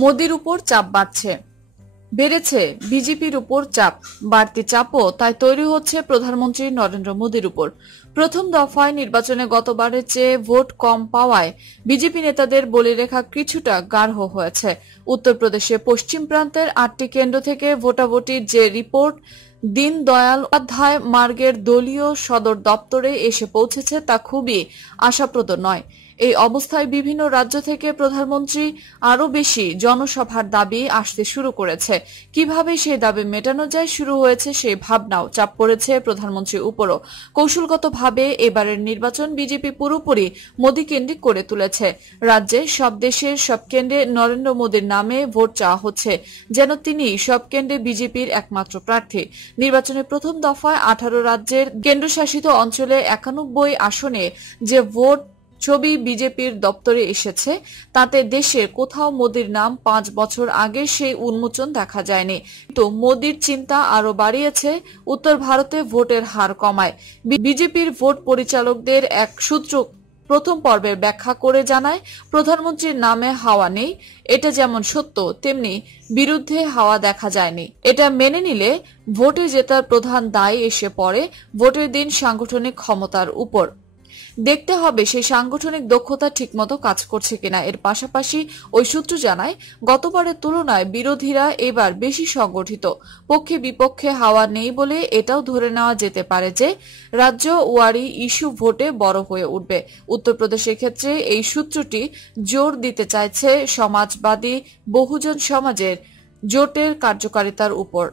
মোদির উপর চাপ বাড়ছে। বেড়েছে বিজেপির উপর চাপ। বাড়তি চাপও তাই তৈরি হচ্ছে প্রধানমন্ত্রী নরেন্দ্র মোদির উপর। প্রথম দফায় নির্বাচনে গতবারের চেয়ে ভোট কম পাওয়ায় বিজেপি নেতাদের বলিরেখা কিছুটা গাঢ় হয়েছে। উত্তরপ্রদেশে পশ্চিম প্রান্তের 8টি কেন্দ্র থেকে ভোটাভুটির যে রিপোর্ট দীনদয়াল উপাধ্যায় মার্গের দলীয় সদর দপ্তরে এসে পৌঁছেছে তা খুবই আশাপ্রদ নয়। এই অবস্থায় বিভিন্ন রাজ্য থেকে প্রধানমন্ত্রী আরও বেশি জনসভার দাবি আসতে শুরু করেছে। কিভাবে সেই দাবি মেটানো যায় শুরু হয়েছে সেই ভাবনাও। চাপ পড়েছে প্রধানমন্ত্রীর উপরও। কৌশলগতভাবে এবারের নির্বাচন বিজেপি পুরোপুরি মোদী কেন্দ্রিক করে তুলেছে। রাজ্যে সব দেশের সব কেন্দ্রে নরেন্দ্র মোদীর নামে ভোট চাওয়া হচ্ছে, যেন তিনি সব কেন্দ্রে বিজেপির একমাত্র প্রার্থী। নির্বাচনের প্রথম দফায় 18 রাজ্যের কেন্দ্রশাসিত অঞ্চলে 91 আসনে যে ভোট ছবি বিজেপির দপ্তরে এসেছে তাতে দেশের কোথাও মোদির নাম 5 বছর আগে সেই উন্মোচন দেখা যায়নি। কিন্তু মোদির চিন্তা আরো বাড়িয়েছে উত্তর ভারতে ভোটের হার কমায়। বিজেপির ভোট পরিচালকদের এক সূত্র প্রথম পর্বের ব্যাখ্যা করে জানায়, প্রধানমন্ত্রীর নামে হাওয়া নেই, এটা যেমন সত্য তেমনি বিরুদ্ধে হাওয়া দেখা যায়নি। এটা মেনে নিলে ভোটে জেতার প্রধান দায় এসে পড়ে ভোটের দিন সাংগঠনিক ক্ষমতার উপর। দেখতে হবে সেই সাংগঠনিক দক্ষতা ঠিকমতো কাজ করছে কিনা। এর পাশাপাশি ওই সূত্র জানায়, গতবারের তুলনায় বিরোধীরা এবার বেশি সংগঠিত। পক্ষে বিপক্ষে হাওয়া নেই বলে এটাও ধরে নেওয়া যেতে পারে যে রাজ্য ওয়ারি ইস্যু ভোটে বড় হয়ে উঠবে। উত্তরপ্রদেশের ক্ষেত্রে এই সূত্রটি জোর দিতে চাইছে সমাজবাদী বহুজন সমাজের জোটের কার্যকারিতার উপর।